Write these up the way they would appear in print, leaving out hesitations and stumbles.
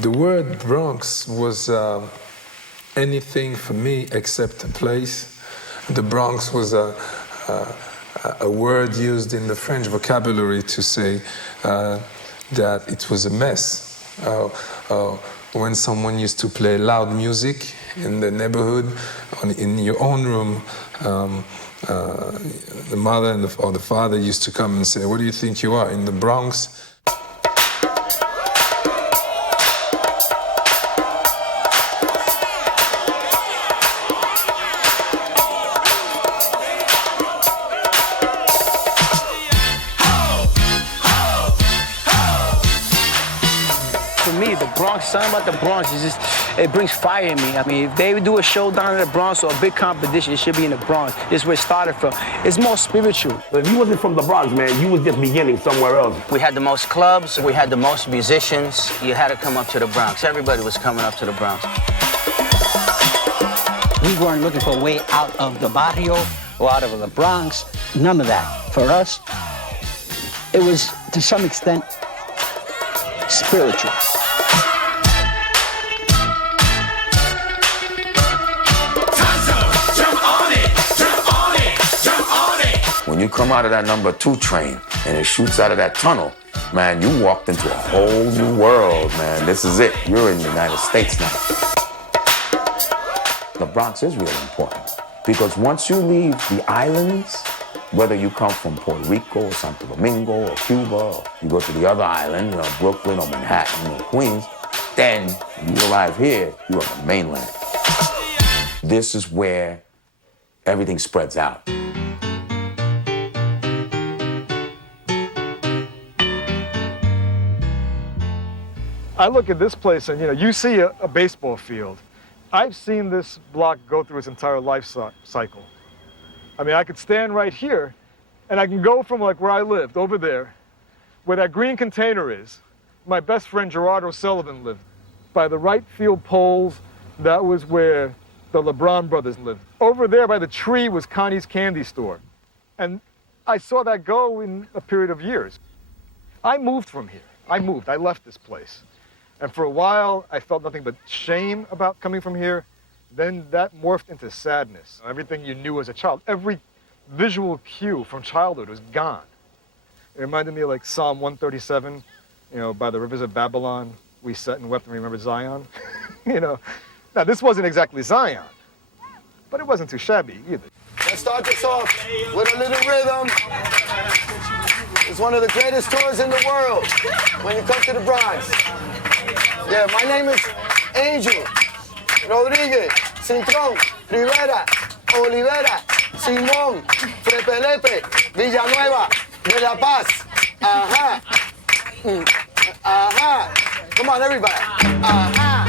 The word Bronx was anything for me except a place. The Bronx was a word used in the French vocabulary to say that it was a mess. When someone used to play loud music in the neighborhood, in your own room, the mother or the father used to come and say, "What do you think you are, in the Bronx?" Something about the Bronx is just, it brings fire in me. I mean, if they would do a show down in the Bronx or a big competition, it should be in the Bronx. This is where it started from. It's more spiritual. If you wasn't from the Bronx, man, you was just beginning somewhere else. We had the most clubs, we had the most musicians. You had to come up to the Bronx. Everybody was coming up to the Bronx. We weren't looking for a way out of the barrio or out of the Bronx. None of that. For us, it was, to some extent, spiritual. When you come out of that number 2 train and it shoots out of that tunnel, man, you walked into a whole new world, man. This is it. You're in the United States now. The Bronx is really important because once you leave the islands, whether you come from Puerto Rico or Santo Domingo or Cuba, or you go to the other island, Brooklyn or Manhattan or Queens, then you arrive here, you're on the mainland. This is where everything spreads out. I look at this place and, you see a baseball field. I've seen this block go through its entire life cycle. I mean, I could stand right here and I can go from like where I lived over there, where that green container is. My best friend Gerard O'Sullivan lived. By the right field poles, that was where the LeBron brothers lived. Over there by the tree was Connie's Candy Store. And I saw that go in a period of years. I moved from here. I left this place. And for a while, I felt nothing but shame about coming from here. Then that morphed into sadness. Everything you knew as a child, every visual cue from childhood was gone. It reminded me of like Psalm 137, by the rivers of Babylon, we sat and wept and remembered Zion. Now this wasn't exactly Zion, but it wasn't too shabby either. Let's start this off with a little rhythm. It's one of the greatest tours in the world when you come to the Bronx. Yeah, my name is Angel Rodriguez, Cintrón, Rivera, Olivera, Simón, Prepelepe, Villanueva, de La Paz. Aha. Aha. Come on, everybody. Aha.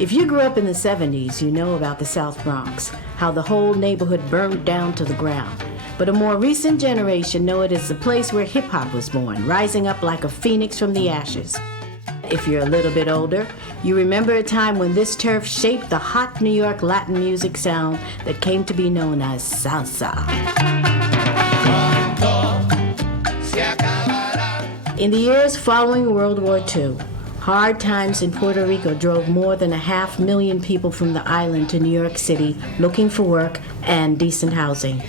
If you grew up in the 70s, you know about the South Bronx, how the whole neighborhood burned down to the ground. But a more recent generation know it as the place where hip-hop was born, rising up like a phoenix from the ashes. If you're a little bit older, you remember a time when this turf shaped the hot New York Latin music sound that came to be known as salsa. In the years following World War II, hard times in Puerto Rico drove more than 500,000 people from the island to New York City looking for work and decent housing.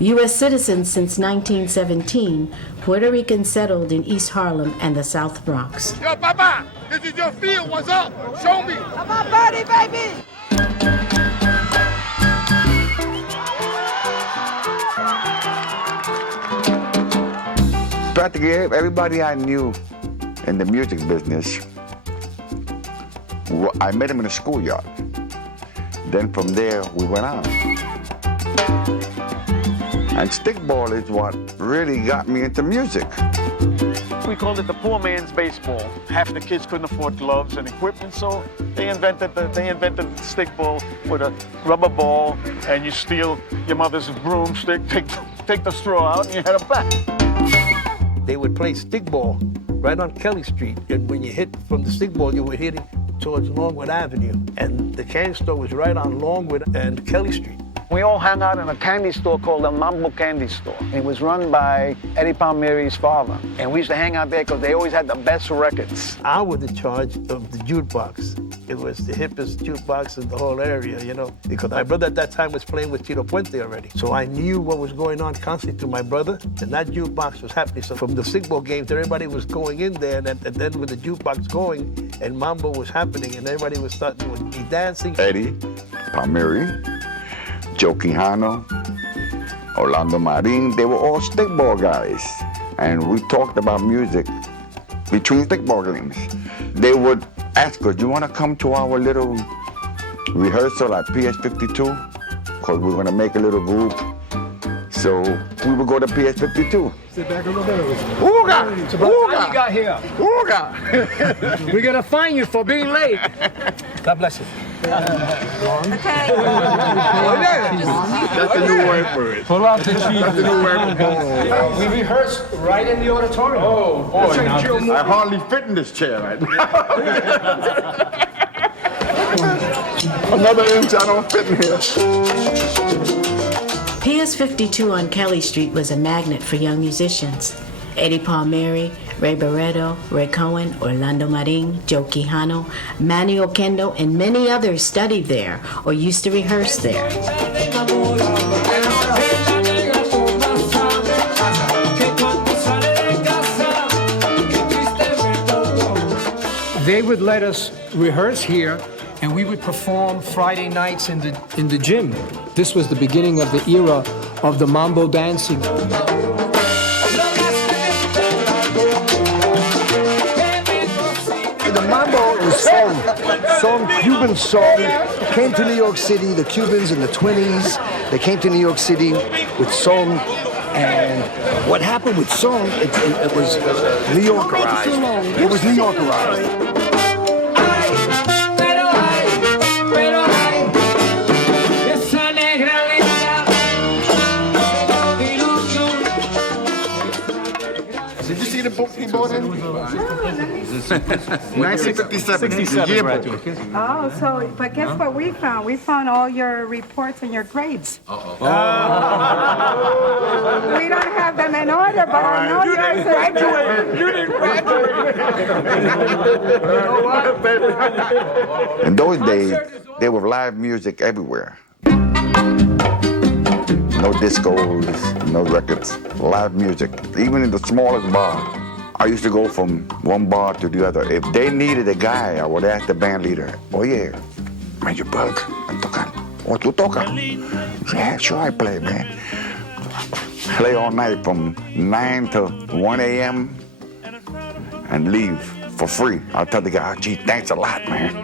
U.S. citizens since 1917, Puerto Ricans settled in East Harlem and the South Bronx. Yo, Papa, this is your field. What's up? Show me. Come on, party, baby. Practically everybody I knew in the music business, I met him in a schoolyard. Then from there, we went on. And stickball is what really got me into music. We called it the poor man's baseball. Half the kids couldn't afford gloves and equipment, so they invented the stickball with a rubber ball, and you steal your mother's broomstick, take the straw out, and you had a bat. They would play stickball right on Kelly Street, and when you hit from the stickball, you were hitting towards Longwood Avenue, and the candy store was right on Longwood and Kelly Street. We all hung out in a candy store called the Mambo Candy Store. It was run by Eddie Palmieri's father. And we used to hang out there because they always had the best records. I was in charge of the jukebox. It was the hippest jukebox in the whole area, you know, because my brother at that time was playing with Tito Puente already. So I knew what was going on constantly through my brother, and that jukebox was happening. So from the stickball games, everybody was going in there, and then with the jukebox going, and mambo was happening, and everybody was starting to be dancing. Eddie Palmieri, Joe Quijano, Orlando Marin, they were all stickball guys. And we talked about music between stickball games. They would ask us, do you want to come to our little rehearsal at PS52? Because we're going to make a little group. So we would go to PS52. Sit back a little bit. Ooga! It's about Ooga! time you got here. Ooga! We're going to fine you for being late. God bless you. That's the new word for it. Pull out the cheese. That's the new word for it. We rehearsed right in the auditorium. Oh, boy. I hardly fit in this chair right now. Another inch, I don't fit in here. PS52 on Kelly Street was a magnet for young musicians. Eddie Palmieri, Ray Barreto, Ray Cohen, Orlando Marin, Joe Quijano, Manny Oquendo, and many others studied there or used to rehearse there. They would let us rehearse here, and we would perform Friday nights in the gym. This was the beginning of the era of the mambo dancing. The mambo was song, Cuban song. Came to New York City, the Cubans in the 20s. They came to New York City with song, and what happened with song, it was New Yorkerized. It was New Yorkerized. Did you see the book he bought in? 1957, the yearbook. Oh, so, but guess what we found? We found all your reports and your grades. We don't have them in order, but I know yours are. You didn't graduate. In those days, there was live music everywhere. No discos, no records, live music, even in the smallest bar. I used to go from one bar to the other. If they needed a guy, I would ask the band leader, oye, man, you bug, tocan. O tú tocas? Yeah, sure I play, man. Play all night from 9 to 1 a.m. and leave for free. I'll tell the guy, gee, thanks a lot, man.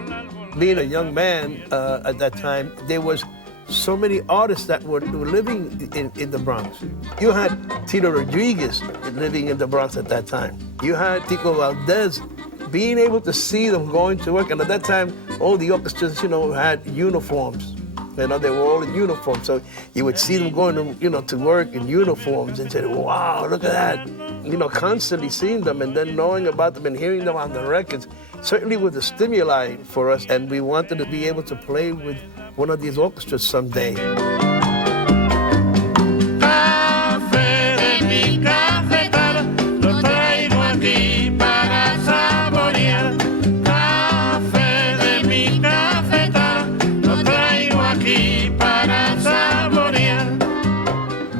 Being a young man at that time, there was so many artists that were living in the Bronx. You had Tito Rodriguez living in the Bronx at that time. You had Tico Valdez. Being able to see them going to work, and at that time, all the orchestras, had uniforms. They were all in uniform. So you would see them going to work in uniforms and say, wow, look at that. Constantly seeing them and then knowing about them and hearing them on the records certainly was a stimuli for us. And we wanted to be able to play with one of these orchestras someday.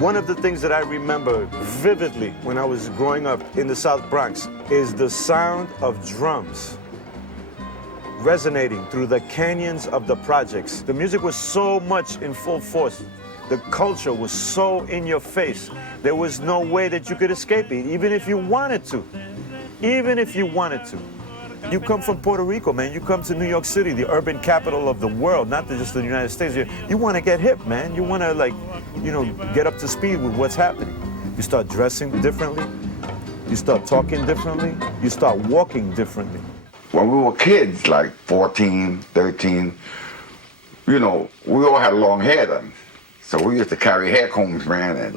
One of the things that I remember vividly when I was growing up in the South Bronx is the sound of drums resonating through the canyons of the projects. The music was so much in full force. The culture was so in your face. There was no way that you could escape it, even if you wanted to. Even if you wanted to. You come from Puerto Rico, man. You come to New York City, the urban capital of the world, not just the United States. You want to get hip, man. You want to, get up to speed with what's happening. You start dressing differently. You start talking differently. You start walking differently. When we were kids, like 14, 13, we all had long hair then. So we used to carry hair combs, man, and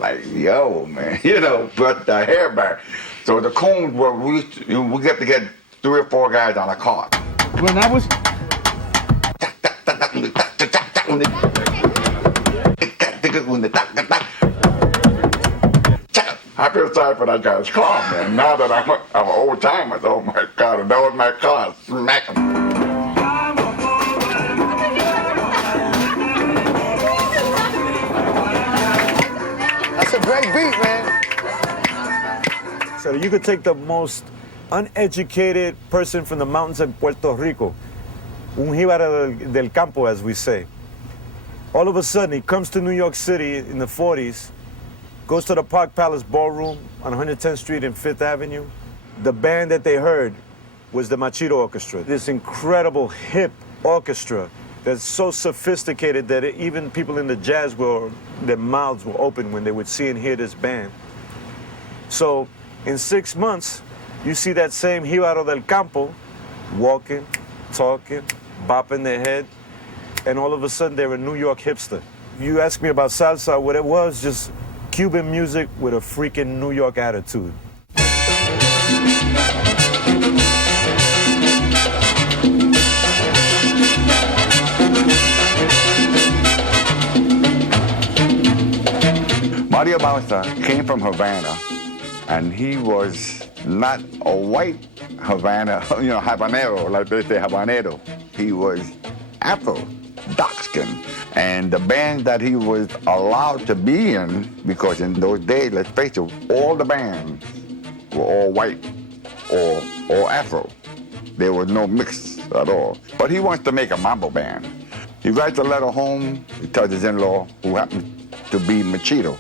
put the hair back. So the combs were, we get to get 3 or 4 guys on a cart. When I was... I feel sorry for that guy's car, man. Now that I'm an old timer, oh my God, and that was my car smacking. That's a great beat, man. So you could take the most uneducated person from the mountains of Puerto Rico, un jíbaro del campo, as we say. All of a sudden, he comes to New York City in the 40s, goes to the Park Palace Ballroom on 110th Street and 5th Avenue. The band that they heard was the Machito Orchestra, this incredible hip orchestra that's so sophisticated that even people in the jazz world, their mouths were open when they would see and hear this band. So in 6 months, you see that same Jíbaro del Campo walking, talking, bopping their head, and all of a sudden they're a New York hipster. You ask me about salsa, what it was, just Cuban music with a freaking New York attitude. Mario Bausa came from Havana, and he was not a white Havana, habanero, like they say habanero. He was Afro, dark skin. And the band that he was allowed to be in, because in those days, let's face it, all the bands were all white or Afro. There was no mix at all. But he wants to make a mambo band. He writes a letter home, he tells his in-law, who happens to be Machito,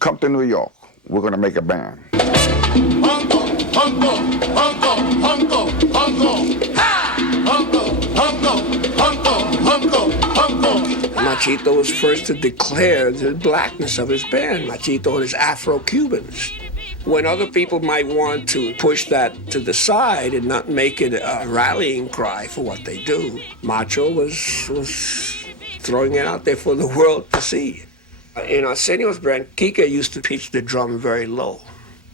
come to New York, we're gonna make a band. Machito was first to declare the blackness of his band. Machito and his Afro-Cubans. When other people might want to push that to the side and not make it a rallying cry for what they do, Macho was throwing it out there for the world to see. In Arsenio's band, Kike used to pitch the drum very low,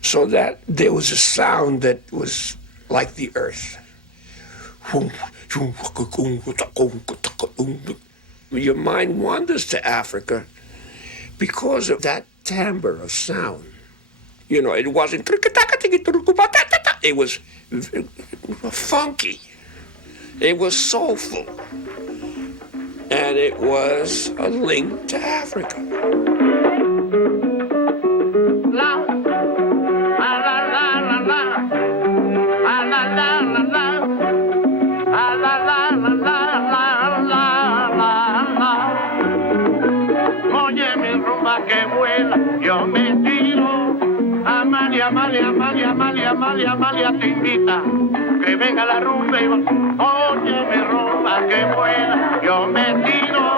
so that there was a sound that was like the earth. Your mind wanders to Africa because of that timbre of sound. You know, it wasn't, it was funky, it was soulful, and it was a link to Africa. Yo me tiro, Amalia, Amalia, Amalia, Amalia, Amalia, Amalia te invita, que venga la rumba y vos, oye mi rumba que vuela, yo me tiro.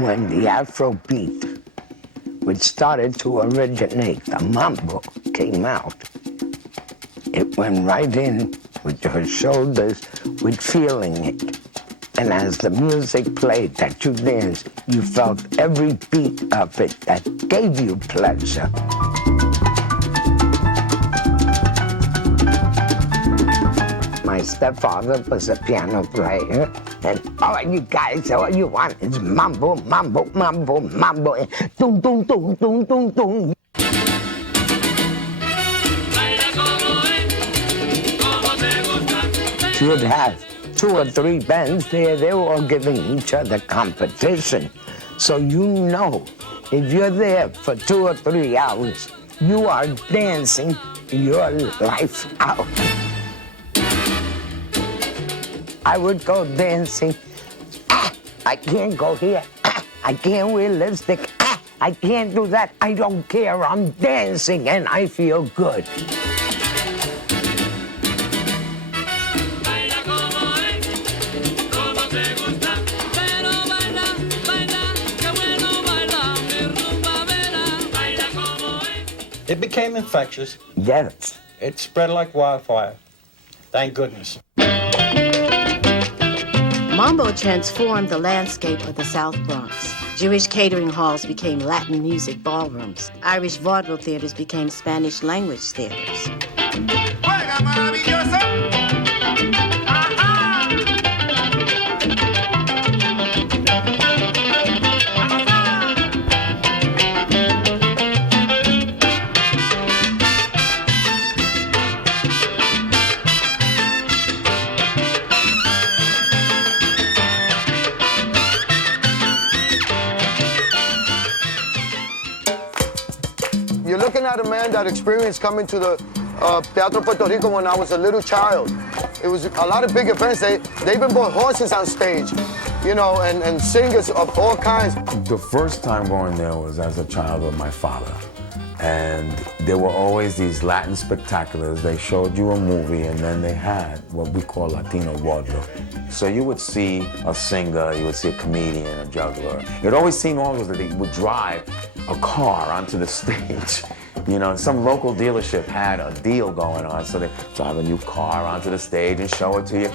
When the Afro beat, which started to originate, the mambo came out, it went right in with your shoulders, with feeling it. And as the music played that you danced, you felt every beat of it that gave you pleasure. My stepfather was a piano player, and all you guys, all you want is mambo, mambo, mambo, mambo, and dum, dum, dum, dum, dum, dum. You'd have 2 or 3 bands there, they were all giving each other competition. So you know, if you're there for 2 or 3 hours, you are dancing your life out. I would go dancing. I can't go here. I can't wear lipstick. I can't do that. I don't care. I'm dancing and I feel good. It became infectious. Yes. It spread like wildfire. Thank goodness. Mambo transformed the landscape of the South Bronx. Jewish catering halls became Latin music ballrooms. Irish vaudeville theaters became Spanish language theaters. You're looking at a man that experienced coming to the Teatro Puerto Rico when I was a little child. It was a lot of big events. They even brought horses on stage, you know, and singers of all kinds. The first time going there was as a child with my father. And there were always these Latin spectaculars. They showed you a movie and then they had what we call Latino vaudeville. So you would see a singer, you would see a comedian, a juggler. It always seemed always that they would drive a car onto the stage. You know, some local dealership had a deal going on, so they drive a new car onto the stage and show it to you.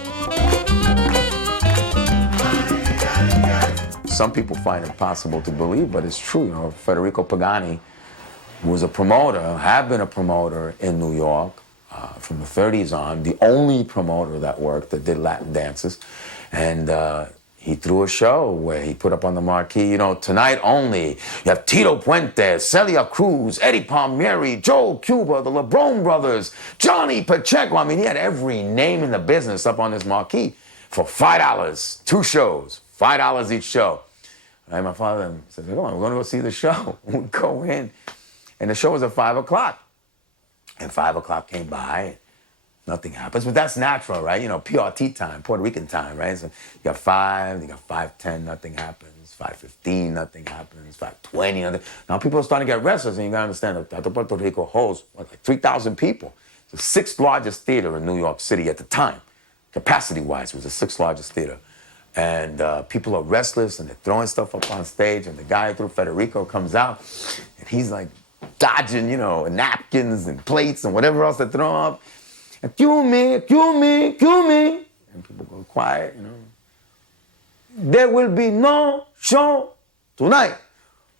Some people find it impossible to believe, but it's true. You know, Federico Pagani was a promoter, had been a promoter in New York from the 30s on, the only promoter that worked that did Latin dances. And he threw a show where he put up on the marquee, you know, tonight only, you have Tito Puente, Celia Cruz, Eddie Palmieri, Joe Cuba, the LeBron brothers, Johnny Pacheco. I mean, he had every name in the business up on this marquee for $5, 2 shows, $5 each show. And my father said, come on, we're gonna go see the show. We go in, and the show was at 5 o'clock. And 5 o'clock came by, nothing happens, but that's natural, right? You know, PRT time, Puerto Rican time, right? So you got 5, you got 5:10, nothing happens. 5:15, nothing happens. 5:20, nothing. Now people are starting to get restless, and you gotta understand that Teatro Puerto Rico holds like 3,000 people. It's the 6th largest theater in New York City at the time. Capacity-wise, it was the 6th largest theater. And people are restless, and they're throwing stuff up on stage, and the guy through Federico comes out, and he's like dodging, you know, napkins and plates and whatever else they throw up. And cue me, cue me, cue me. And people go quiet, you know. There will be no show tonight.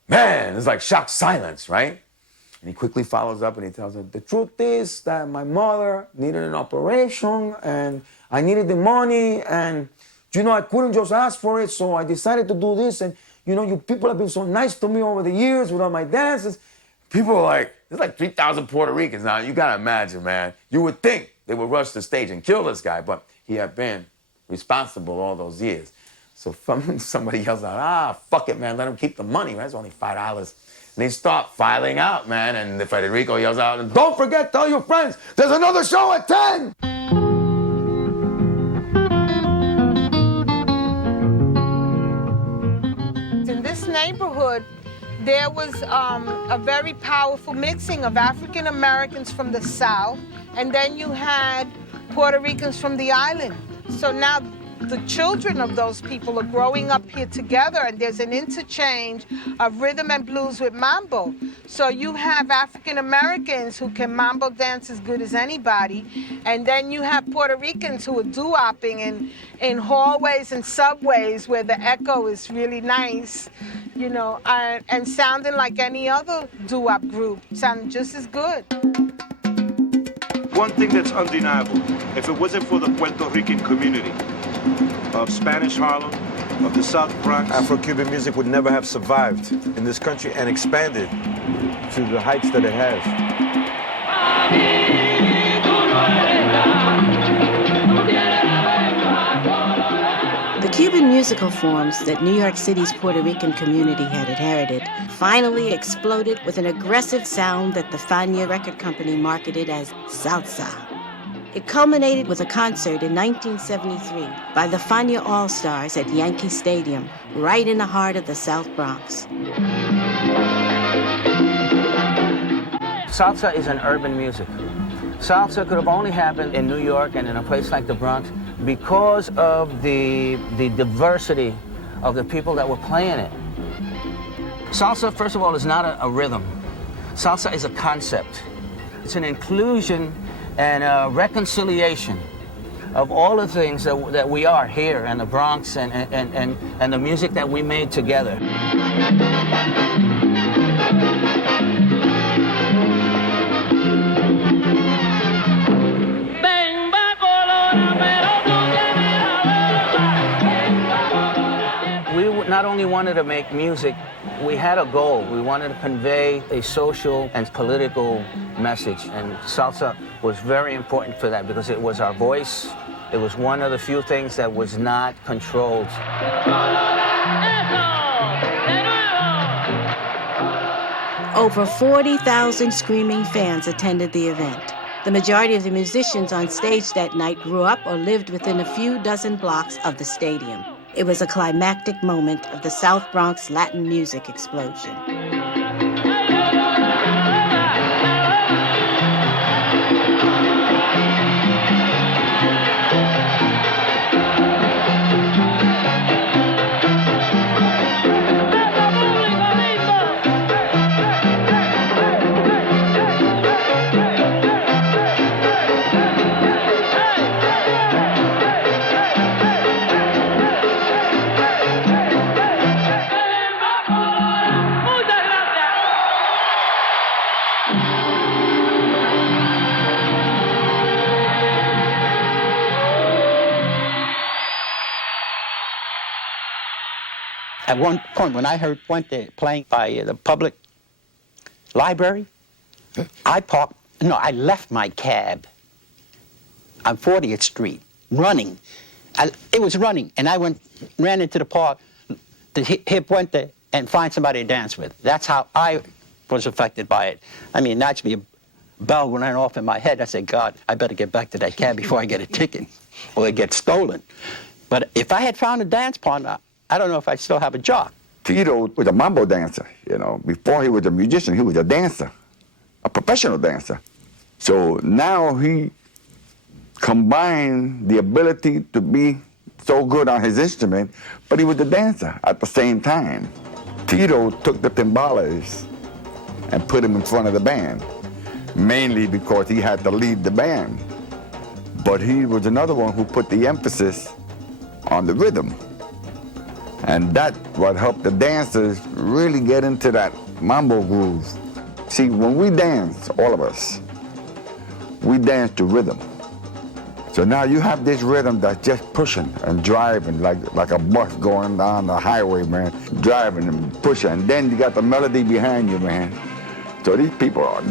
Man, it's like shocked silence, right? And he quickly follows up and he tells her, the truth is that my mother needed an operation and I needed the money and, you know, I couldn't just ask for it, so I decided to do this. And, you know, you people have been so nice to me over the years with all my dances. People are like, there's like 3,000 Puerto Ricans now. You gotta imagine, man. You would think they would rush the stage and kill this guy, but he had been responsible all those years. So somebody yells out, fuck it, man, let him keep the money, right? It's only $5. And they start filing out, man, and Federico yells out, and don't forget, tell your friends, there's another show at 10! In this neighborhood, there was a very powerful mixing of African Americans from the South, and then you had Puerto Ricans from the island. So now the children of those people are growing up here together, and there's an interchange of rhythm and blues with mambo. So you have African Americans who can mambo dance as good as anybody, and then you have Puerto Ricans who are doo-wopping in hallways and subways where the echo is really nice, you know, and sounding like any other doo-wop group, sounding just as good. One thing that's undeniable, if it wasn't for the Puerto Rican community of Spanish Harlem, of the South Bronx, Afro-Cuban music would never have survived in this country and expanded to the heights that it has. The Cuban musical forms that New York City's Puerto Rican community had inherited finally exploded with an aggressive sound that the Fania record company marketed as salsa. It culminated with a concert in 1973 by the Fania All-Stars at Yankee Stadium, right in the heart of the South Bronx. Salsa is an urban music. Salsa could have only happened in New York and in a place like the Bronx because of the diversity of the people that were playing it. Salsa, first of all, is not a rhythm. Salsa is a concept. It's an inclusion and a reconciliation of all the things that we are here in the Bronx and the music that we made together. We not only wanted to make music, we had a goal. We wanted to convey a social and political message, and salsa was very important for that because it was our voice. It was one of the few things that was not controlled. Over 40,000 screaming fans attended the event. The majority of the musicians on stage that night grew up or lived within a few dozen blocks of the stadium. It was a climactic moment of the South Bronx Latin music explosion. At one point, when I heard Puente playing by the public library, I left my cab on 40th Street, running. It was running, and I ran into the park to hear Puente and find somebody to dance with. That's how I was affected by it. I mean, naturally, a bell went off in my head. I said, God, I better get back to that cab before I get a ticket or it gets stolen. But if I had found a dance partner, I don't know if I still have a job. Tito was a mambo dancer, you know. Before he was a musician, he was a dancer, a professional dancer. So now he combined the ability to be so good on his instrument, but he was a dancer at the same time. Tito took the timbales and put him in front of the band, mainly because he had to lead the band. But he was another one who put the emphasis on the rhythm. And that's what helped the dancers really get into that mambo groove. See, when we dance, all of us, we dance to rhythm. So now you have this rhythm that's just pushing and driving like a bus going down the highway, man, driving and pushing. And then you got the melody behind you, man. So these people are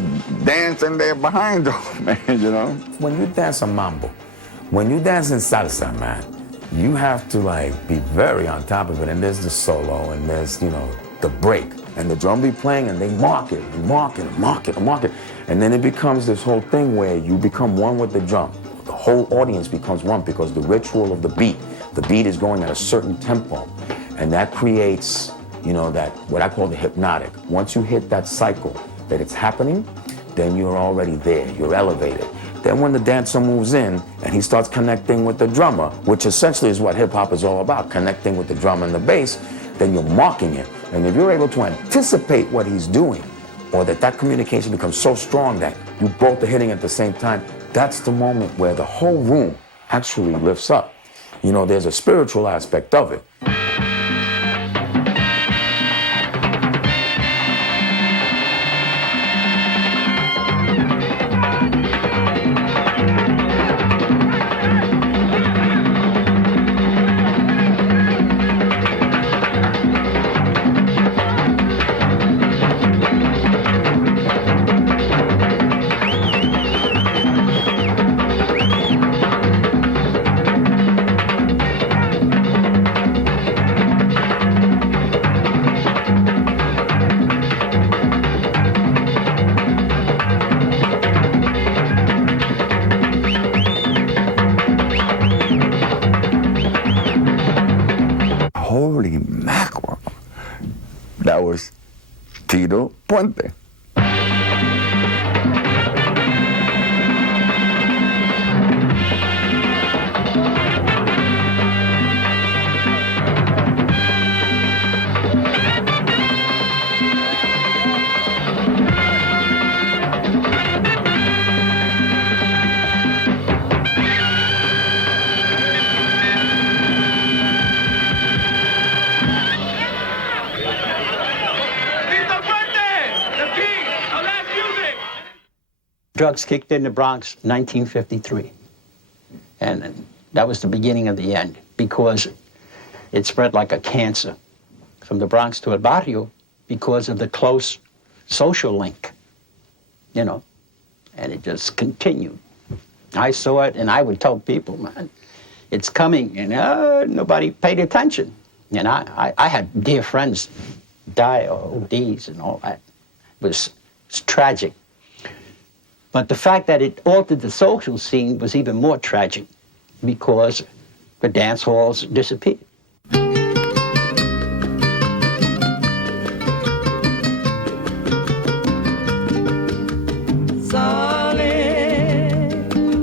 dancing there behind them, man, you know? When you dance a mambo, when you dance in salsa, man, you have to be very on top of it. And there's the solo, and there's, the break. And the drum be playing, and they mark it, and mark it, and mark it, and mark it. And then it becomes this whole thing where you become one with the drum. The whole audience becomes one because the ritual of the beat is going at a certain tempo. And that creates, that what I call the hypnotic. Once you hit that cycle that it's happening, then you're already there, you're elevated. Then when the dancer moves in and he starts connecting with the drummer, which essentially is what hip-hop is all about, connecting with the drum and the bass, then you're marking it. And if you're able to anticipate what he's doing, or that communication becomes so strong that you both are hitting at the same time, that's the moment where the whole room actually lifts up. There's a spiritual aspect of it. Holy mackerel. That was Tito Puente. Drugs kicked in the Bronx 1953. And that was the beginning of the end, because it spread like a cancer from the Bronx to El Barrio because of the close social link, you know, and it just continued. I saw it, and I would tell people, man, it's coming, and nobody paid attention. And I had dear friends die of ODs and all that. It's tragic. But the fact that it altered the social scene was even more tragic, because the dance halls disappeared.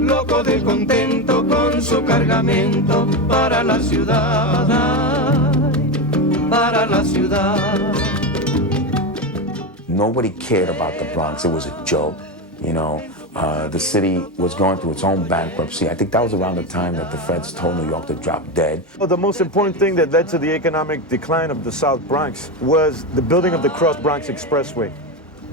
Loco de contento con su cargamento para la ciudad, para la ciudad. Nobody cared about the Bronx. It was a joke, you know. The city was going through its own bankruptcy. I think that was around the time that the feds told New York to drop dead. Well, the most important thing that led to the economic decline of the South Bronx was the building of the Cross Bronx Expressway.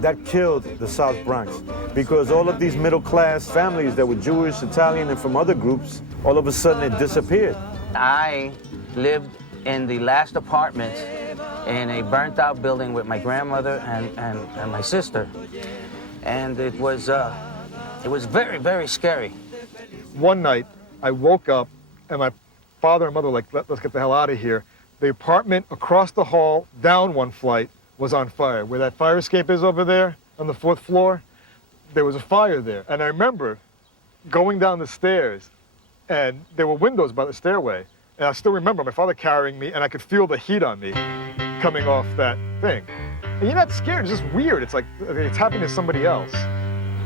That killed the South Bronx, because all of these middle-class families that were Jewish, Italian, and from other groups, all of a sudden it disappeared. I lived in the last apartment in a burnt-out building with my grandmother and my sister, and it was very, very scary. One night, I woke up, and my father and mother were like, let's get the hell out of here. The apartment across the hall, down one flight, was on fire. Where that fire escape is over there on the 4th floor, there was a fire there. And I remember going down the stairs, and there were windows by the stairway. And I still remember my father carrying me, and I could feel the heat on me coming off that thing. And you're not scared, it's just weird. It's like it's happening to somebody else.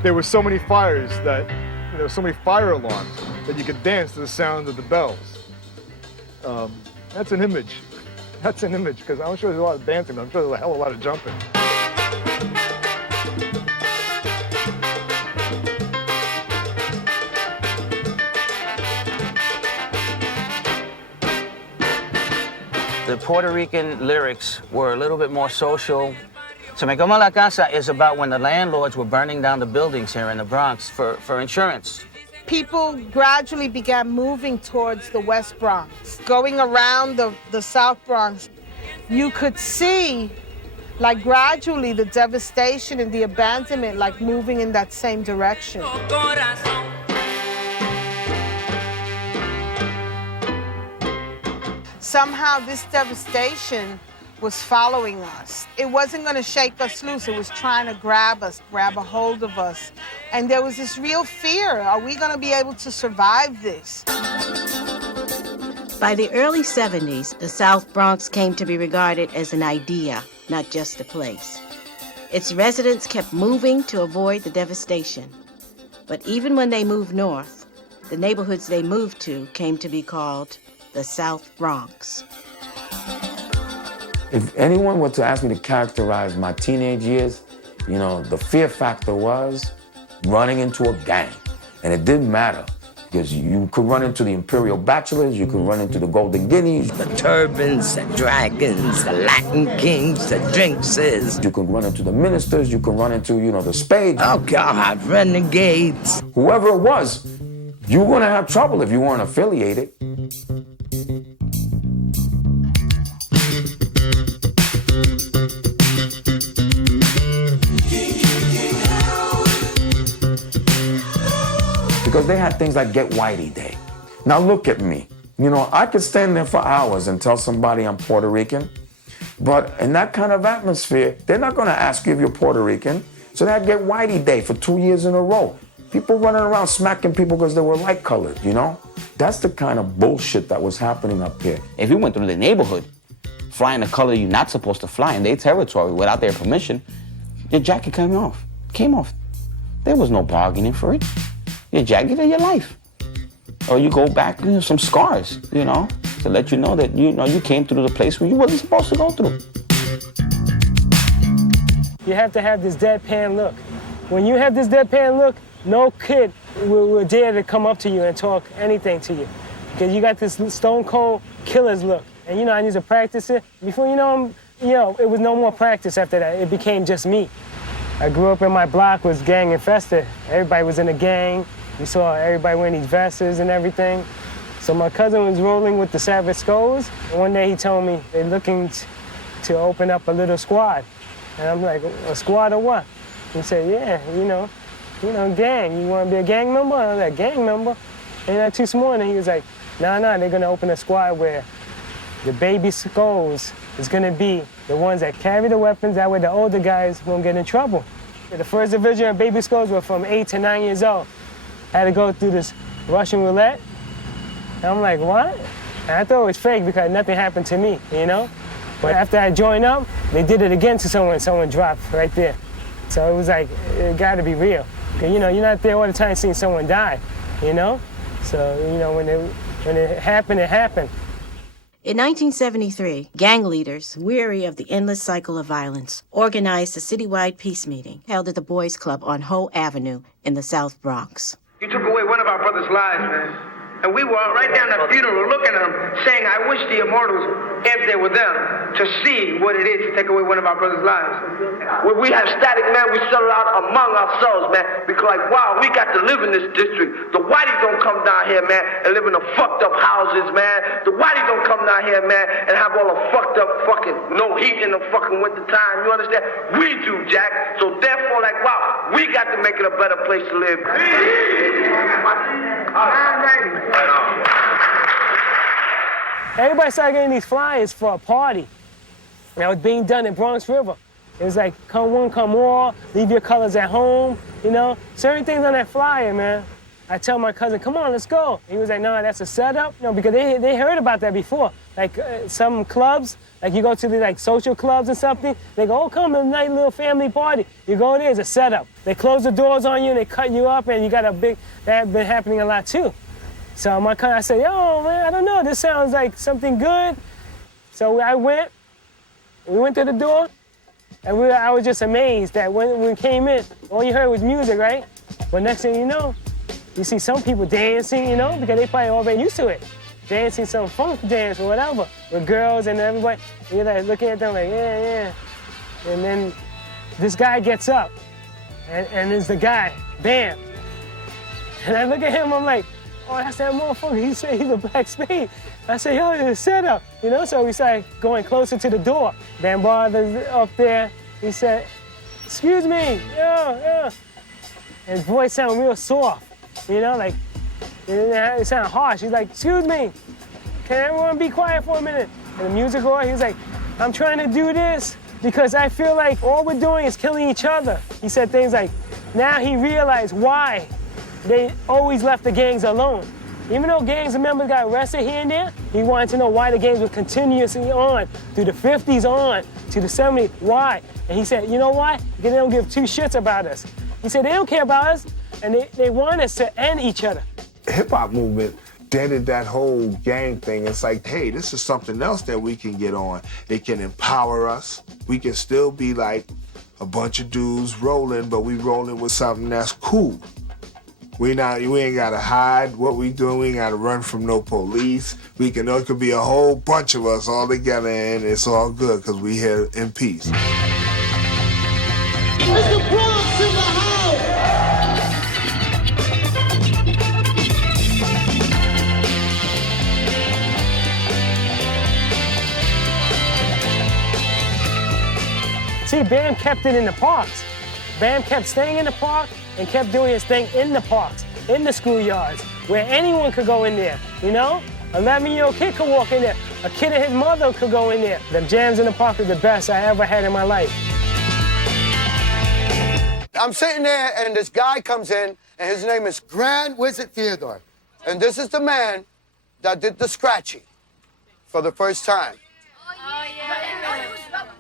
There were so many fires that, there were so many fire alarms that you could dance to the sound of the bells. That's an image. That's an image, because I'm sure there's a lot of dancing, but I'm sure there's a hell of a lot of jumping. The Puerto Rican lyrics were a little bit more social. Se Me Quema la Casa is about when the landlords were burning down the buildings here in the Bronx for insurance. People gradually began moving towards the West Bronx. Going around the South Bronx, you could see, like, gradually the devastation and the abandonment, like, moving in that same direction. Somehow this devastation was following us. It wasn't going to shake us loose. It was trying to grab us, grab a hold of us. And there was this real fear. Are we going to be able to survive this? By the early 70s, the South Bronx came to be regarded as an idea, not just a place. Its residents kept moving to avoid the devastation. But even when they moved north, the neighborhoods they moved to came to be called the South Bronx. If anyone were to ask me to characterize my teenage years, you know, the fear factor was running into a gang. And it didn't matter, because you could run into the Imperial Bachelors, you could run into the Golden Guineas. The turbans, the dragons, the Latin kings, the drinkses. You could run into the ministers, you could run into, you know, the spades. Oh, God, renegades. Whoever it was, you were gonna have trouble if you weren't affiliated. Because they had things like Get Whitey Day. Now look at me. You know, I could stand there for hours and tell somebody I'm Puerto Rican, but in that kind of atmosphere, they're not gonna ask you if you're Puerto Rican. So they had Get Whitey Day for 2 years in a row. People running around smacking people because they were light-colored, you know? That's the kind of bullshit that was happening up here. If you went through the neighborhood, flying a color you're not supposed to fly in their territory without their permission, your jacket came off. There was no bargaining for it. Your jacket or your life. Or you go back, you know, some scars, you know, to let you know that, you know, you came through the place where you wasn't supposed to go through. You have to have this deadpan look. When you have this deadpan look, no kid will dare to come up to you and talk anything to you. Because you got this stone cold killer's look. And you know, I used to practice it. Before you know, it was no more practice after that. It became just me. I grew up in my block was gang infested. Everybody was in a gang. You saw everybody wearing these vests and everything. So my cousin was rolling with the Savage Skulls. And one day he told me they're looking to open up a little squad. And I'm like, a squad of what? He said, yeah, you know, gang. You want to be a gang member? I was like, gang member? Ain't that too small? And he was like, nah, they're going to open a squad where the baby skulls is going to be the ones that carry the weapons. That way the older guys won't get in trouble. The first division of baby skulls were from 8 to 9 years old. I had to go through this Russian roulette. And I'm like, what? And I thought it was fake because nothing happened to me, you know? But after I joined up, they did it again to someone dropped right there. So it was like, it got to be real. Because, you know, you're not there all the time seeing someone die, you know? So, you know, when it happened, it happened. In 1973, gang leaders, weary of the endless cycle of violence, organized a citywide peace meeting held at the Boys Club on Hoe Avenue in the South Bronx. You took away one of our brother's lives, man. And we were right down the funeral looking at them, saying, I wish the immortals, if they were them, to see what it is to take away one of our brother's lives. When we have static, man, we settle out among ourselves, man. Because like, wow, we got to live in this district. The whiteys don't come down here, man, and live in the fucked up houses, man. The whiteys don't come down here, man, and have all the fucked up fucking no heat in the fucking winter time. You understand? We do, Jack. So therefore, like, wow, we got to make it a better place to live. Everybody started getting these flyers for a party. And that was being done in Bronx River. It was like, come one, come all, leave your colors at home, you know? Certain things on that flyer, man. I tell my cousin, come on, let's go. He was like, no, that's a setup. No, because they heard about that before. Like some clubs, like you go to the like social clubs and something, they go, oh, come to a nice little family party. You go there, it's a setup. They close the doors on you and they cut you up and you got a big, that had been happening a lot too. So my cousin, I said, yo, man, I don't know, this sounds like something good. So we went to the door, and I was just amazed that when we came in, all you heard was music, right? But next thing you know, you see some people dancing, you know, because they probably already used to it. Dancing some funk dance or whatever, with girls and everybody. And you're like looking at them like, yeah. And then this guy gets up, and it's the guy, bam. And I look at him, I'm like, oh, that's that motherfucker. He said he's a Black Spade. I said, yo, it's a setup, you know? So we started going closer to the door. Van Barther's up there. He said, excuse me, yo. And his voice sounded real soft, you know, like, it sounded harsh. He's like, excuse me, can everyone be quiet for a minute? And the music on, he's like, I'm trying to do this because I feel like all we're doing is killing each other. He said things like, now he realized why they always left the gangs alone. Even though gangs members got arrested here and there, he wanted to know why the gangs were continuously on through the 50s on to the 70s. Why? And he said, you know why? Because they don't give two shits about us. He said they don't care about us, and they want us to end each other. Hip-hop movement dented that whole gang thing. It's like, hey, this is something else that we can get on. It can empower us. We can still be like a bunch of dudes rolling, but we rolling with something that's cool. We ain't gotta hide what we doing. We ain't gotta run from no police. It could be a whole bunch of us all together, and it's all good because we here in peace. It's the Bronx in the house. See, Bam kept it in the parks. Bam kept staying in the park and kept doing his thing in the parks, in the schoolyards, where anyone could go in there, you know? 11-year-old kid could walk in there. A kid and his mother could go in there. The jams in the park are the best I ever had in my life. I'm sitting there, and this guy comes in, and his name is Grand Wizard Theodore. And this is the man that did the scratching for the first time.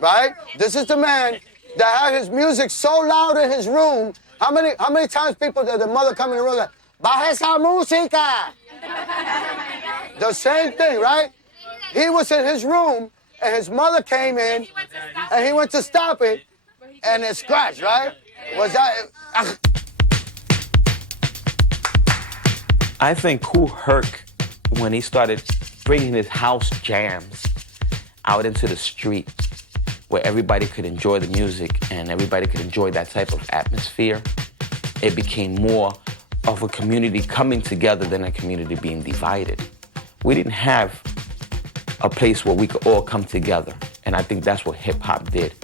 Right? This is the man that had his music so loud in his room. How many times people, the mother come in the room like, baja esa música? The same thing, right? He was in his room, and his mother came in, and he went to stop it, and it scratched, right? Was that... I think Kool Herc, when he started bringing his house jams out into the street, where everybody could enjoy the music and everybody could enjoy that type of atmosphere, it became more of a community coming together than a community being divided. We didn't have a place where we could all come together, and I think that's what hip-hop did.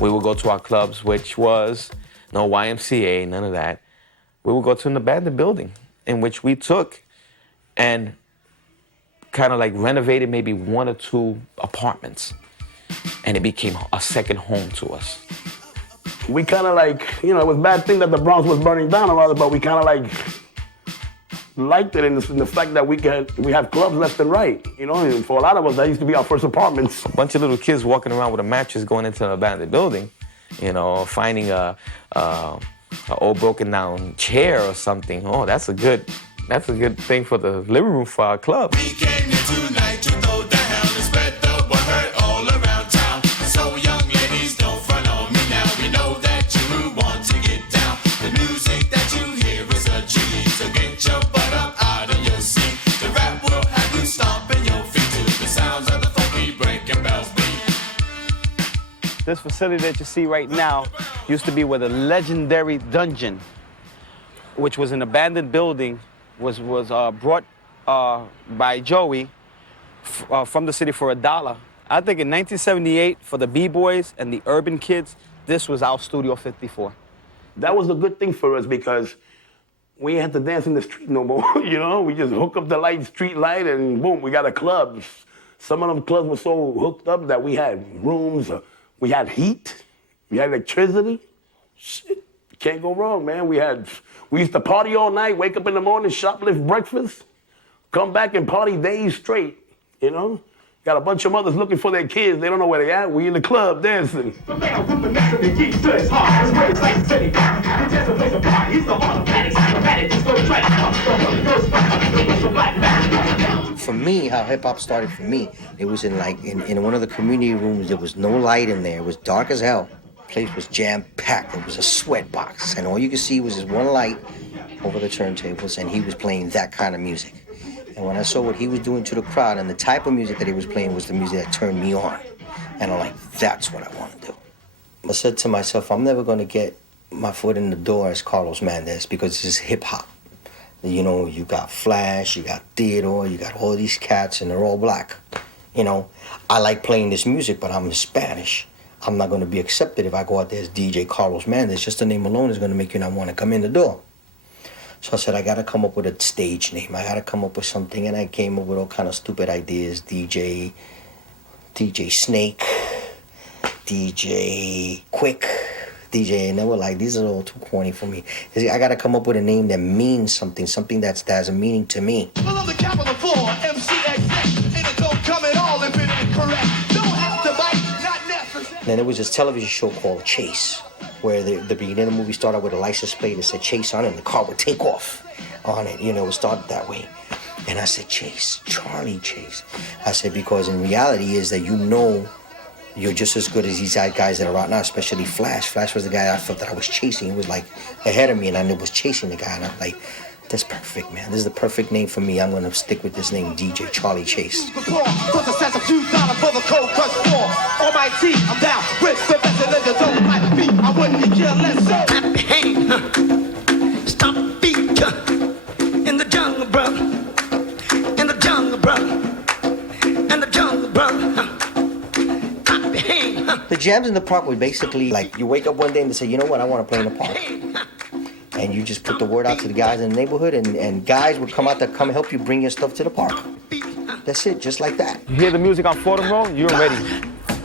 We would go to our clubs, which was no YMCA, none of that. We would go to an abandoned building in which we took and kind of like renovated maybe 1 or 2 apartments. And it became a second home to us. We kind of like, you know, it was a bad thing that the Bronx was burning down or other, but we kind of like liked it in the fact that we have clubs left and right. You know, and for a lot of us, that used to be our first apartments. A bunch of little kids walking around with a mattress going into an abandoned building, you know, finding a old broken down chair or something. Oh, that's a good thing for the living room for our club. We came here tonight to throw down and spread the word all around town. So young ladies, don't front on me now. We know that you want to get down. The music that you hear is a G, so get your butt up out of your seat. The rap will have you stomping your feet to the sounds of the funky breaking bells beat. This facility that you see right now used to be where the legendary dungeon, which was an abandoned building, was brought by Joey from the city for $1. I think in 1978, for the B-boys and the urban kids, this was our Studio 54. That was a good thing for us because we had to dance in the street no more. You know, we just hook up the street light, and boom, we got a club. Some of them clubs were so hooked up that we had rooms, we had heat, we had electricity. Shit, can't go wrong, man. We used to party all night, wake up in the morning, shoplift breakfast, come back and party days straight, you know? Got a bunch of mothers looking for their kids. They don't know where they at. We in the club dancing. For me, how hip-hop started for me, it was in one of the community rooms. There was no light in there. It was dark as hell. The place was jam-packed. It was a sweat box. And all you could see was this one light over the turntables, and he was playing that kind of music. And when I saw what he was doing to the crowd and the type of music that he was playing was the music that turned me on. And I'm like, that's what I want to do. I said to myself, I'm never going to get my foot in the door as Carlos Mendez because this is hip-hop. You know, you got Flash, you got Theodore, you got all these cats, and they're all black. You know, I like playing this music, but I'm Spanish. I'm not going to be accepted if I go out there as DJ Carlos Mendez. Just the name alone is going to make you not want to come in the door. So I said, I got to come up with a stage name. I got to come up with something. And I came up with all kind of stupid ideas. DJ Snake, DJ Quick, DJ. And they were like, these are all too corny for me. I got to come up with a name that means something that has a meaning to me. Well, on the capital floor, MCXX, and it don't come at all if it ain't correct. Don't have to bite, not necessary. And then there was this television show called Chase, where the beginning of the movie started with a license plate that said Chase on it, and the car would take off on it. You know, it started that way. And I said, Chase, Charlie Chase. I said, because in reality is that you know you're just as good as these guys that are out now, especially Flash. Flash was the guy I felt that I was chasing. He was like ahead of me, and I knew was chasing the guy. And I'm like, that's perfect, man. This is the perfect name for me. I'm going to stick with this name, DJ Charlie Chase. For the sense of $2 for the cold crush floor. On my team, I'm down with the best of the don't like me. I wouldn't care less so. Clap your hand, stop the beat. In the jungle, bro. In the jungle, bro. In the jungle, bro. Clap your hand. The jams in the park were basically like you wake up one day and they say, you know what, I want to play in the park. And you just put the word out to the guys in the neighborhood, and guys would come out to come help you bring your stuff to the park. That's it, just like that. You hear the music on Fordham Road, you're ready.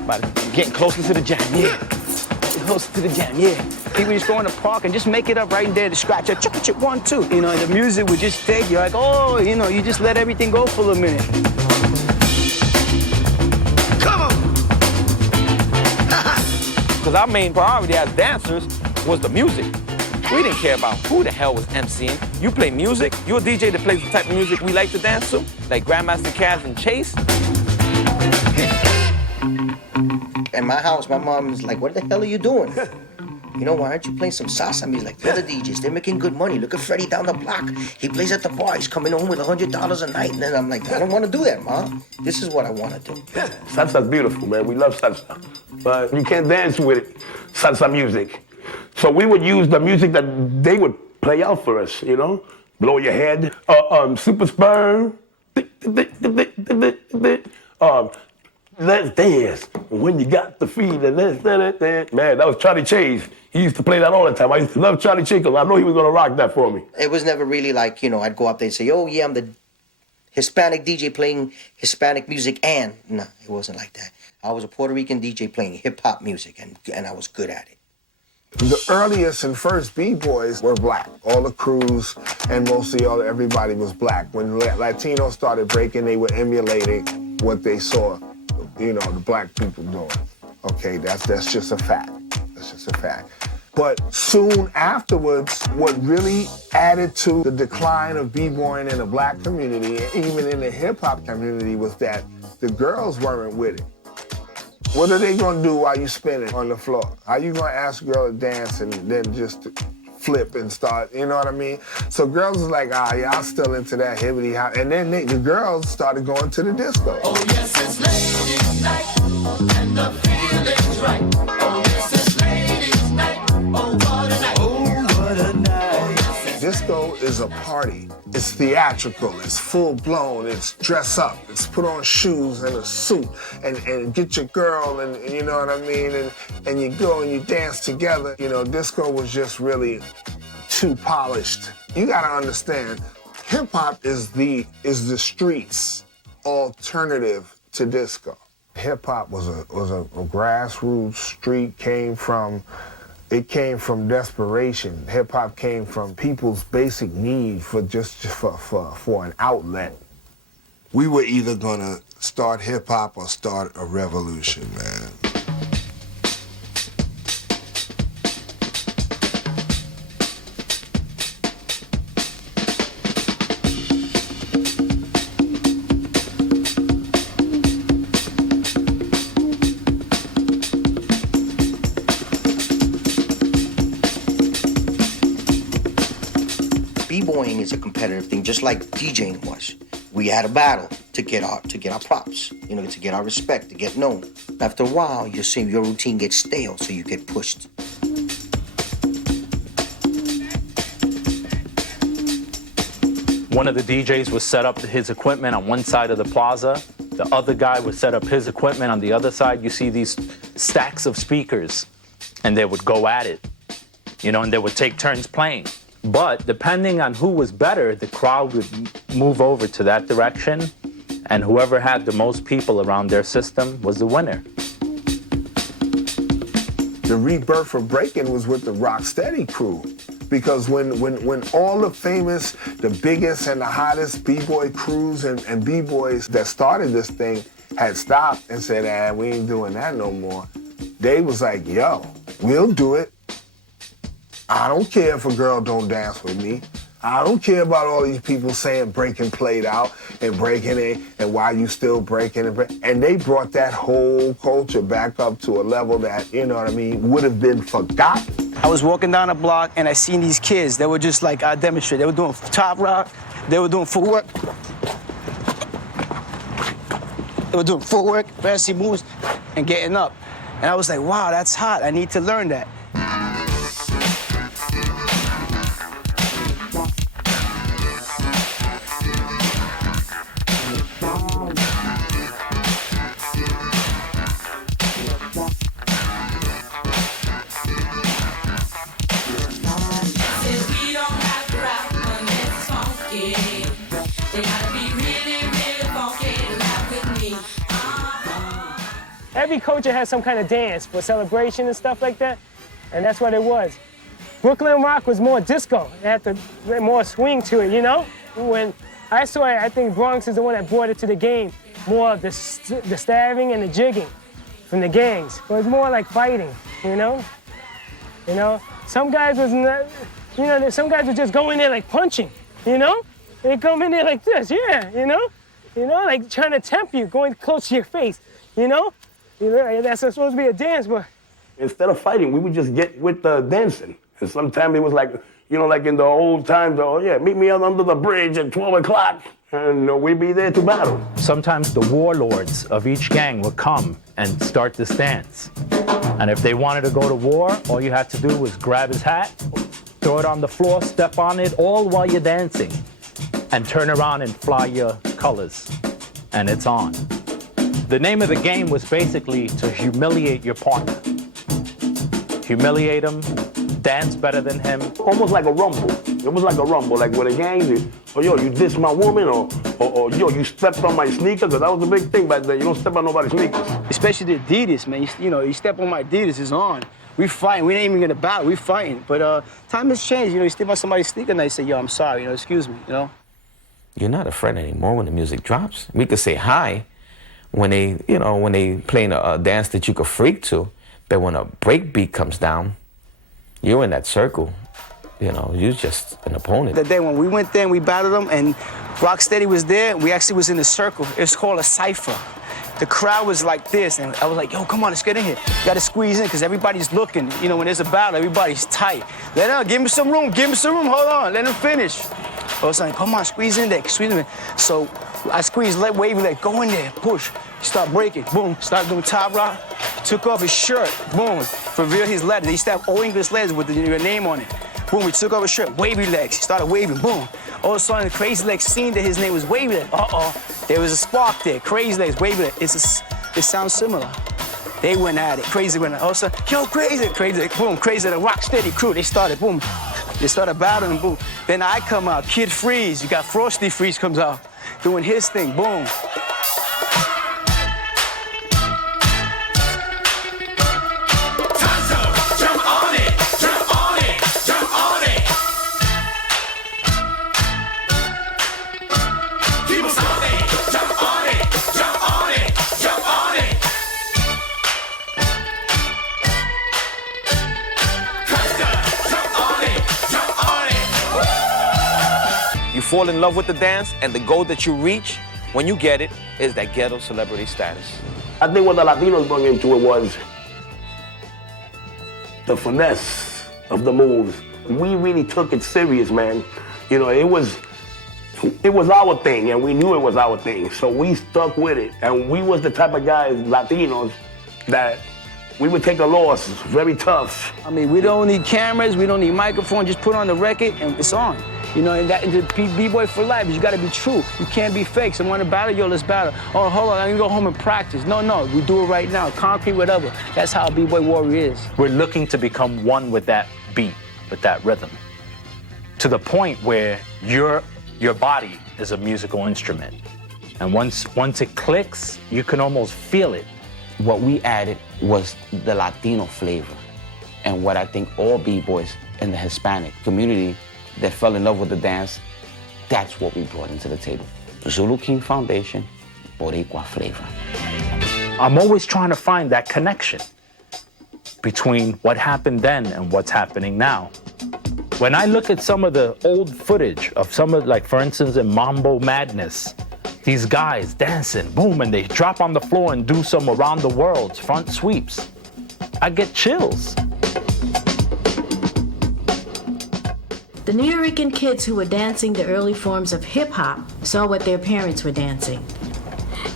But getting closer to the jam, yeah. Closer to the jam, yeah. People just go in the park and just make it up right there to scratch a chicka 1 2. You know, the music would just take you like, oh, you know, you just let everything go for a minute. Come on. Because our main priority as dancers was the music. We didn't care about who the hell was MCing. You play music, you're a DJ that plays the type of music we like to dance to, like Grandmaster Caz and Chase. In my house, my mom is like, what the hell are you doing? you know, why aren't you playing some salsa music like the other DJs? They're making good money. Look at Freddie down the block. He plays at the bar. He's coming home with $100 a night. And then I'm like, I don't want to do that, Ma. This is what I want to do. Salsa's beautiful, man. We love salsa. But you can't dance with it, salsa music. So we would use the music that they would play out for us, you know? Blow Your Head, Super Sperm, Let's Dance. When you got the feeling, let's dance. Man, that was Charlie Chase. He used to play that all the time. I used to love Charlie Chase because I know he was going to rock that for me. It was never really like, you know, I'd go out there and say, oh, yeah, I'm the Hispanic DJ playing Hispanic music, and no, it wasn't like that. I was a Puerto Rican DJ playing hip-hop music, and I was good at it. The earliest and first B-boys were black. All the crews and mostly everybody was black. When Latinos started breaking, they were emulating what they saw, you know, the black people doing. Okay, that's just a fact. That's just a fact. But soon afterwards, what really added to the decline of b-boying in the black community, and even in the hip-hop community, was that the girls weren't with it. What are they gonna do while you spinning on the floor? How you gonna ask a girl to dance and then just flip and start, you know what I mean? So girls was like, yeah, I'm still into that hibbity hop. And then the girls started going to the disco. Oh yes, it's ladies' night, and the feeling's right. Oh yes, it's ladies' night, oh what a night. Oh what a night. Disco is a party. It's theatrical, it's full-blown, it's dress up, it's put on shoes and a suit and get your girl and you know what I mean, and you go and you dance together. You know, disco was just really too polished. You gotta understand, hip-hop is the streets alternative to disco. Hip-hop was a grassroots street, it came from desperation. Hip-hop came from people's basic need for for an outlet. We were either gonna start hip-hop or start a revolution, man. B-boying is a competitive thing, just like DJing was. We had a battle to get our props, you know, to get our respect, to get known. After a while, you see your routine gets stale, so you get pushed. One of the DJs would set up his equipment on one side of the plaza. The other guy would set up his equipment on the other side. You see these stacks of speakers, and they would go at it, you know, and they would take turns playing. But depending on who was better, the crowd would move over to that direction, and whoever had the most people around their system was the winner. The rebirth of breaking was with the Rocksteady crew. Because when all the famous, the biggest and the hottest b-boy crews and b-boys that started this thing had stopped and said, we ain't doing that no more, they was like, yo, we'll do it. I don't care if a girl don't dance with me. I don't care about all these people saying breaking played out and breaking it and why you still breaking it. And they brought that whole culture back up to a level that, you know what I mean, would have been forgotten. I was walking down the block and I seen these kids. They were just like, I demonstrate. They were doing top rock. They were doing footwork. They were doing footwork, fancy moves, and getting up. And I was like, wow, that's hot. I need to learn that. Every culture has some kind of dance for celebration and stuff like that, and that's what it was. Brooklyn rock was more disco. It had more swing to it, you know? When I saw it, I think Bronx is the one that brought it to the game, more of the stabbing and the jigging from the gangs. It was more like fighting, you know? You know, some guys was not, you know, some guys would just go in there like punching, you know? They come in there like this, yeah, you know? You know, like trying to tempt you, going close to your face, you know? That's supposed to be a dance, but Instead of fighting, we would just get with the dancing. And sometimes it was like, you know, like in the old times, oh yeah, meet me under the bridge at 12 o'clock, and we'd be there to battle. Sometimes the warlords of each gang would come and start this dance. And if they wanted to go to war, all you had to do was grab his hat, throw it on the floor, step on it, all while you're dancing, and turn around and fly your colors, and it's on. The name of the game was basically to humiliate your partner. Humiliate him, dance better than him. Almost like a rumble. It was like a rumble, like with a gang, oh yo, you dissed my woman, or yo, you stepped on my sneaker, because that was a big thing back then. You don't step on nobody's sneakers. Especially the Adidas, man. You step on my Adidas, it's on. We fighting. We ain't even gonna battle. We fighting. But time has changed. You step on somebody's sneaker and they say, yo, I'm sorry. Excuse me. You're not a friend anymore when the music drops. We could say hi when they playing a dance that you could freak to, but when a break beat comes down, you're in that circle. You're just an opponent. The day when we went there and we battled them and Rocksteady was there, we actually was in a circle. It's called a cypher. The crowd was like this, and I was like, yo, come on, let's get in here. You gotta squeeze in, because everybody's looking. When there's a battle, everybody's tight. Give him some room, hold on, let him finish. I was like, come on, squeeze in there, squeeze in. So I squeezed, wavy leg, go in there, push. Start breaking, boom, start doing top rock. Took off his shirt, boom, revealed his letters. He used to have old English letters with your name on it. Boom, he took off his shirt, wavy legs. He started waving, boom. All of a sudden, Crazy Legs seen that his name was Wavy Legs. There was a spark there. Crazy Legs, Wavy Legs. It sounds similar. They went at it. Crazy went at it. All of a sudden, yo, Crazy, boom, Crazy, the Rocksteady crew. They started, boom. They started battling, boom. Then I come out, Kid Freeze. You got Frosty Freeze comes out, doing his thing, boom. You fall in love with the dance, and the goal that you reach when you get it is that ghetto celebrity status. I think what the Latinos brought into it was the finesse of the moves. We really took it serious, man. It was our thing, and we knew it was our thing. So we stuck with it, and we was the type of guys, Latinos, that we would take a loss very tough. We don't need cameras, we don't need microphone, just put on the record and it's on. And the B-boy for life is you gotta be true. You can't be fake. Someone want to battle, yo, let's battle. Oh, hold on, I'm gonna go home and practice. No, we do it right now. Concrete, whatever. That's how a B-boy warrior is. We're looking to become one with that beat, with that rhythm, to the point where your body is a musical instrument. And once it clicks, you can almost feel it. What we added was the Latino flavor. And what I think all B-boys in the Hispanic community that fell in love with the dance, that's what we brought into the table. Zulu King Foundation, Boricua flavor. I'm always trying to find that connection between what happened then and what's happening now. When I look at some of the old footage of for instance, in Mambo Madness, these guys dancing, boom, and they drop on the floor and do some around the world front sweeps, I get chills. The New Rican kids who were dancing the early forms of hip-hop saw what their parents were dancing.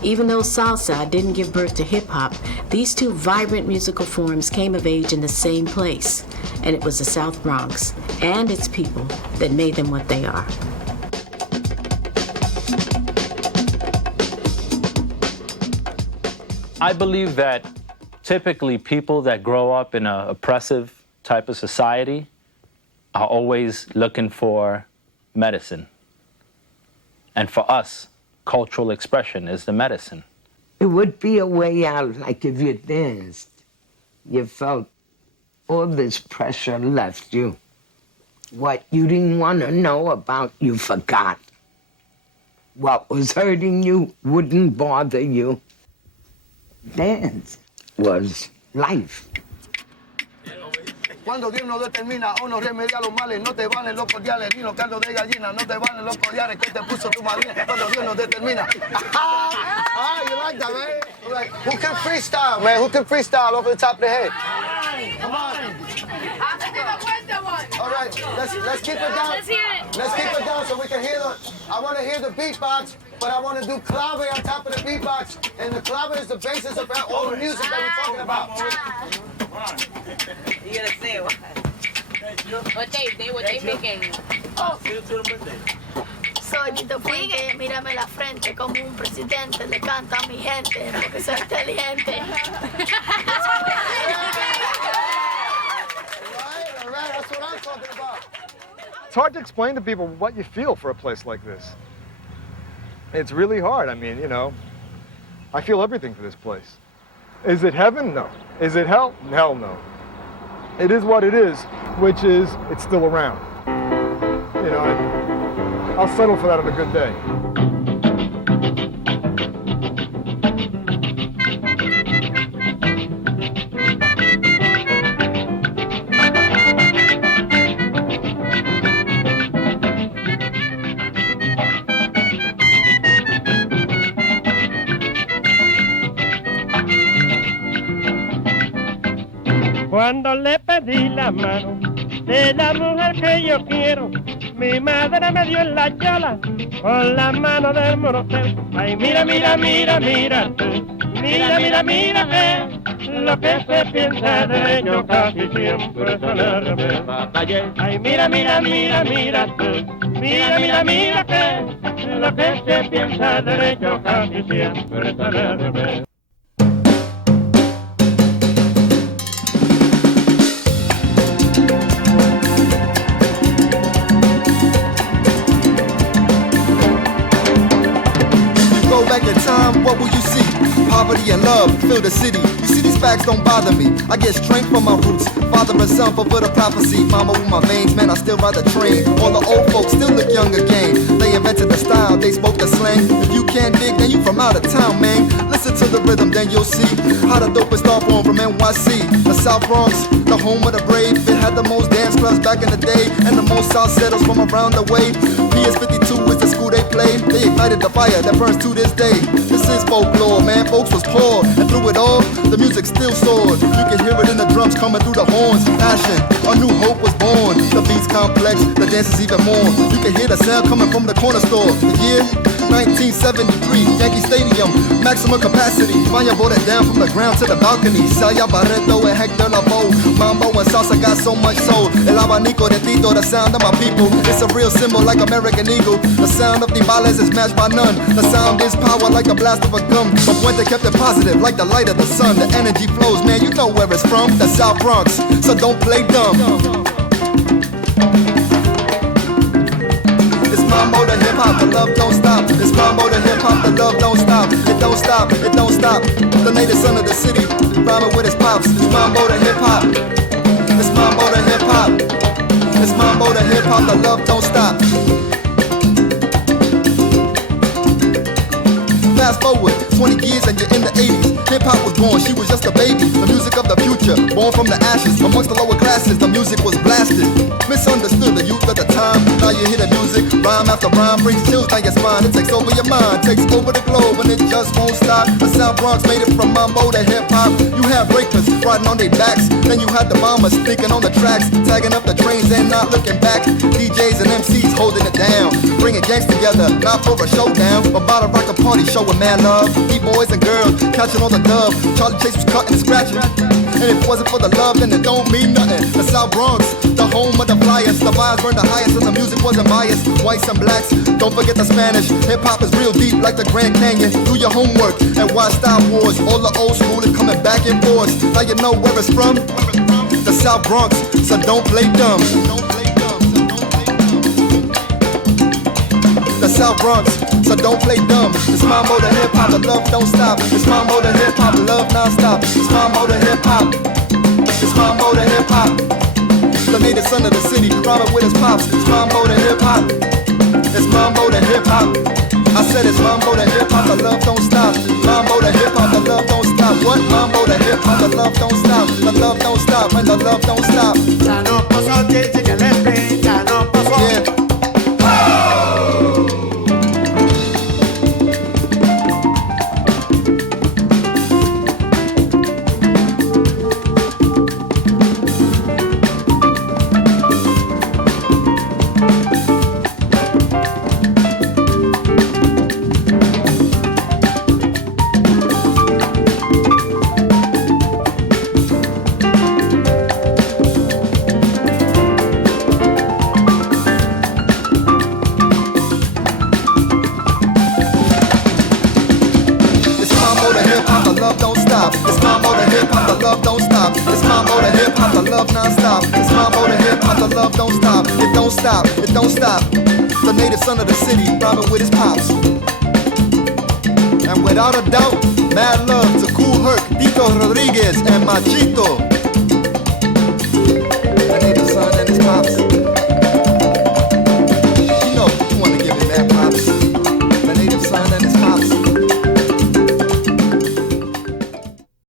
Even though salsa didn't give birth to hip-hop, these two vibrant musical forms came of age in the same place, and it was the South Bronx and its people that made them what they are. I believe that typically people that grow up in an oppressive type of society are always looking for medicine. And for us, cultural expression is the medicine. It would be a way out, like if you danced, you felt all this pressure left you. What you didn't want to know about, you forgot. What was hurting you wouldn't bother you. Dance was life. Cuando Dios no determina o no remedia los males, no te valen los cordiales ni los caldos de gallina, no te valen los collares que te puso tu madrina. Cuando Dios no determina. Ah, you like that, man? Like, who can freestyle, man? Who can freestyle off the top of the head? Come on. All right, let's keep it down. Let's hear it. Let's keep it down so we can hear I want to hear the beatbox, but I want to do clave on top of the beatbox, and the clave is the basis of all the music that we're talking about. You gotta say what? What they making? Oh. Soy Tito Fuente, mírame la frente como un presidente, le canta a mi gente, porque soy inteligente. That's what I'm talking about. It's hard to explain to people what you feel for a place like this. It's really hard. I mean, you know, I feel everything for this place. Is it heaven? No. Is it hell? Hell no. It is what it is, which is it's still around. You know, I'll settle for that on a good day. Cuando le pedí la mano de la mujer que yo quiero, mi madre me dio en la chola con la mano del morocel. Ay, mira, mira, mira, mira tú, mira, mira, mira lo que se piensa de ello casi siempre son al revés. Ay, mira, mira, mira, mira tú, mira, mira, mira lo que se piensa de ello casi siempre son al revés. Go back in time, what will you see? Poverty and love fill the city. You see, these facts don't bother me. I get strength from my roots. Father and son fulfill the prophecy. Mama with my veins, man, I still ride the train. All the old folks still look young again. They invented the style, they spoke the slang. If you can't dig, then you from out of town, man. Listen to the rhythm, then you'll see how the dopest star form from NYC. The South Bronx, the home of the brave. It had the most dance clubs back in the day, and the most South settles from around the way. PS52 is the school they play. They ignited the fire that burns to this day. This is folklore, man. Folks was poor, and through it all, the music still soared. You can hear it in the drums coming through the horns. Passion, a new hope was born. The beat's complex, the dance is even more. You can hear the sound coming from the corner store. The year 1973, Yankee Stadium, maximum capacity. Fire brought it down from the ground to the balcony. Saya Barreto and Hector Lavoe, Mambo and salsa got so much soul. El abanico de Tito, the sound of my people. It's a real symbol like American Eagle. The sound of Tibales is matched by none. The sound is power like a blast of a gun. But Puente kept it positive like the light of the sun. The energy flows, man, you know where it's from. The South Bronx, so don't play dumb. It's mambo to hip hop, the love don't stop. It's mambo to hip hop, the love don't stop. It don't stop, it don't stop. The native son of the city, rhyming with his pops. It's mambo to hip hop. It's mambo to hip hop. It's mambo to hip hop, the love don't stop. Fast forward 20 years and you're in the 80s. Hip-hop was born, she was just a baby. The music of the future, born from the ashes. Amongst the lower classes, the music was blasted. Misunderstood the youth of the time. Now you hear the music, rhyme after rhyme, brings chills down your spine. It takes over your mind, takes over the globe, and it just won't stop. The South Bronx made it from mambo to hip-hop. You had breakers riding on their backs. Then you had the bombers sneaking on the tracks, tagging up the trains and not looking back. DJs and MCs holding it down, bringing gangs together, not for a showdown, but about to rock a party show with mad love. B-boys and girls catching all the dub. Charlie Chase was cutting and scratching. And if it wasn't for the love, then it don't mean nothing. The South Bronx, the home of the flyers. The vibes were the highest and the music wasn't biased. Whites and blacks, don't forget the Spanish. Hip-hop is real deep like the Grand Canyon. Do your homework and watch Star Wars. All the old school is coming back in force. Now you know where it's from. The South Bronx, so don't play dumb. The South Bronx, so don't play dumb. It's mambo to hip hop, the love don't stop. It's mambo to hip hop, love non-stop. It's mambo to hip hop. It's mambo to hip hop. The native son of the city, rhyming with his pops. It's mambo to hip hop. It's mambo to hip hop. I said it's mambo to hip hop, the love don't stop. Mambo to hip hop, the love don't stop. What? Mambo to hip hop, the love don't stop. The love don't stop, and the love don't stop. Ya no pasó, dice que le ya no pasó. Yeah. stop. It's mambo to hip hop, the love non-stop. It's mambo to hip hop, the love don't stop. It don't stop, it don't stop. The native son of the city, rhyming with his pops. And without a doubt, mad love to Cool Herc, Tito Rodriguez, and Machito. The native son and his pops.